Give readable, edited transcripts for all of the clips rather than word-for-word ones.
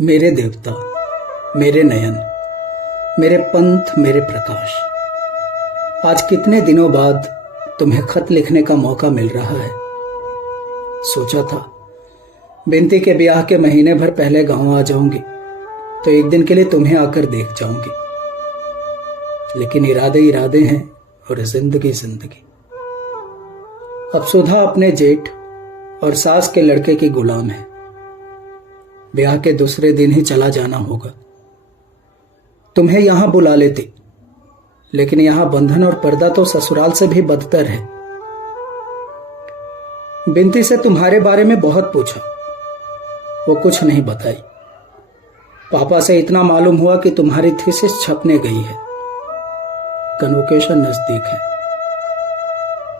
मेरे देवता, मेरे नयन, मेरे पंथ, मेरे प्रकाश, आज कितने दिनों बाद तुम्हें खत लिखने का मौका मिल रहा है। सोचा था बिनती के ब्याह के महीने भर पहले गांव आ जाऊंगी तो एक दिन के लिए तुम्हें आकर देख जाऊंगी, लेकिन इरादे इरादे हैं और जिंदगी जिंदगी। अब सुधा अपने जेठ और सास के लड़के की गुलाम है। ब्याह के दूसरे दिन ही चला जाना होगा। तुम्हें यहां बुला लेती, लेकिन यहां बंधन और पर्दा तो ससुराल से भी बदतर है। बिनती से तुम्हारे बारे में बहुत पूछा, वो कुछ नहीं बताई। पापा से इतना मालूम हुआ कि तुम्हारी थीसिस छपने गई है, कन्वोकेशन नजदीक है।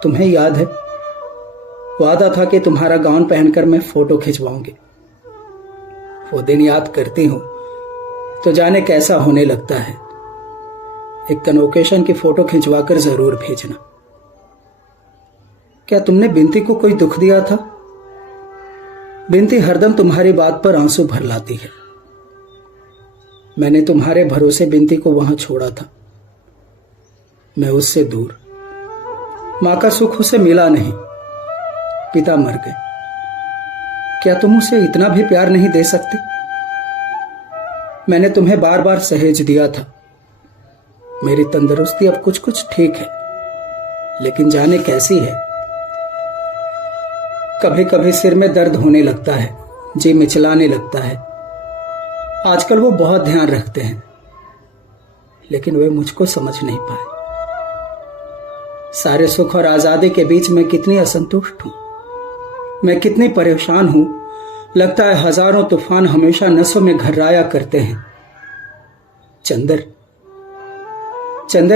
तुम्हें याद है, वादा था कि तुम्हारा गाउन पहनकर मैं फोटो खिंचवाऊंगी। वो दिन याद करती हूं तो जाने कैसा होने लगता है। एक कन्वोकेशन की फोटो खिंचवाकर जरूर भेजना। क्या तुमने बिनती को कोई दुख दिया था? बिनती हरदम तुम्हारी बात पर आंसू भर लाती है। मैंने तुम्हारे भरोसे बिनती को वहां छोड़ा था। मैं उससे दूर, मां का सुख उसे मिला नहीं, पिता मर गए। क्या तुम उसे इतना भी प्यार नहीं दे सकते? मैंने तुम्हें बार बार सहेज दिया था। मेरी तंदुरुस्ती अब कुछ कुछ ठीक है, लेकिन जाने कैसी है। कभी कभी सिर में दर्द होने लगता है, जी मिचलाने लगता है। आजकल वो बहुत ध्यान रखते हैं, लेकिन वे मुझको समझ नहीं पाए। सारे सुख और आजादी के बीच मैं कितनी असंतुष्ट हूं, मैं कितनी परेशान हूं। लगता है हजारों तूफान हमेशा नसों में घर्राया करते हैं। चंदर,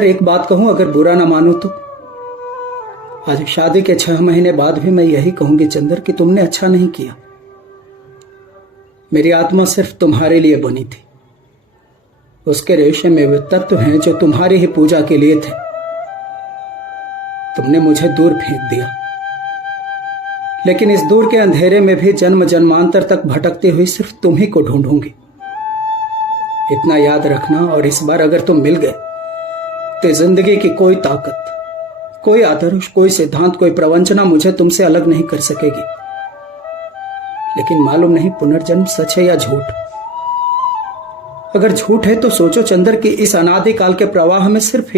एक बात कहूं, अगर बुरा ना मानो तो। आज शादी के 6 महीने बाद भी मैं यही कहूंगी चंदर कि तुमने अच्छा नहीं किया। मेरी आत्मा सिर्फ तुम्हारे लिए बनी थी। उसके रेशे में वे तत्व हैं जो तुम्हारी ही पूजा के लिए थे। तुमने मुझे दूर फेंक दिया, लेकिन इस दूर के अंधेरे में भी जन्म जन्मांतर तक भटकती हुई सिर्फ तुम ही को ढूंढूंगी। इतना याद रखना, और इस बार अगर तुम मिल गए तो जिंदगी की कोई ताकत, कोई आदर्श, कोई सिद्धांत, कोई प्रवंचना मुझे तुमसे अलग नहीं कर सकेगी। लेकिन मालूम नहीं पुनर्जन्म सच है या झूठ। अगर झूठ है तो सोचो चंदर कि इस अनादिकाल के प्रवाह में सिर्फ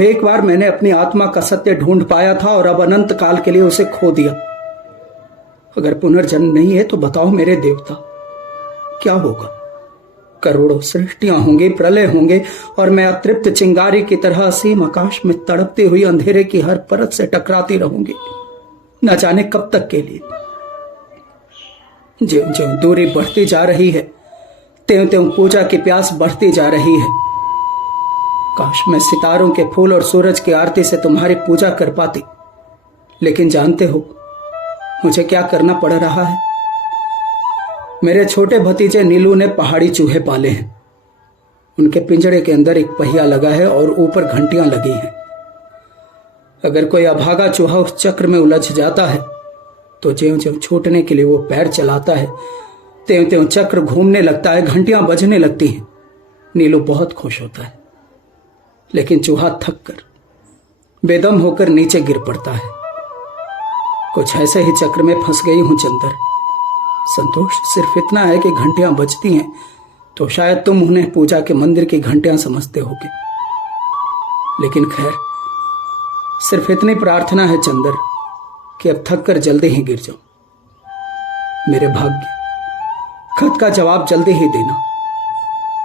एक बार मैंने अपनी आत्मा का सत्य ढूंढ पाया था और अब अनंत काल के लिए उसे खो दिया। अगर पुनर्जन्म नहीं है तो बताओ मेरे देवता, क्या होगा? करोड़ों सृष्टियां होंगी, प्रलय होंगे, और मैं अतृप्त चिंगारी की तरह असीम आकाश में तड़पती हुई अंधेरे की हर परत से टकराती रहूंगी, न जाने कब तक के लिए। ज्यों ज्यों दूरी बढ़ती जा रही है, त्यों त्यों पूजा की प्यास बढ़ती जा रही है। काश मैं सितारों के फूल और सूरज की आरती से तुम्हारी पूजा कर पाती, लेकिन जानते हो मुझे क्या करना पड़ रहा है? मेरे छोटे भतीजे नीलू ने पहाड़ी चूहे पाले हैं। उनके पिंजड़े के अंदर एक पहिया लगा है और ऊपर घंटियां लगी हैं। अगर कोई अभागा चूहा उस चक्र में उलझ जाता है तो ज्यों ज्यों छूटने के लिए वो पैर चलाता है, त्यों त्यों चक्र घूमने लगता है, घंटियां बजने लगती हैं। नीलू बहुत खुश होता है, लेकिन चूहा थक कर बेदम होकर नीचे गिर पड़ता है। कुछ ऐसे ही चक्र में फंस गई हूं चंदर। संतोष सिर्फ इतना है कि घंटियां बजती हैं तो शायद तुम उन्हें पूजा के मंदिर की घंटियां समझते होगे, लेकिन खैर, सिर्फ इतनी प्रार्थना है चंदर कि अब थक कर जल्दी ही गिर जाऊं। मेरे भाग्य, खत का जवाब जल्दी ही देना।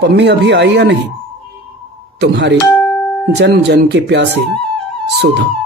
पम्मी अभी आई या नहीं? तुम्हारी जन्म जन्म की प्यासी सुधा।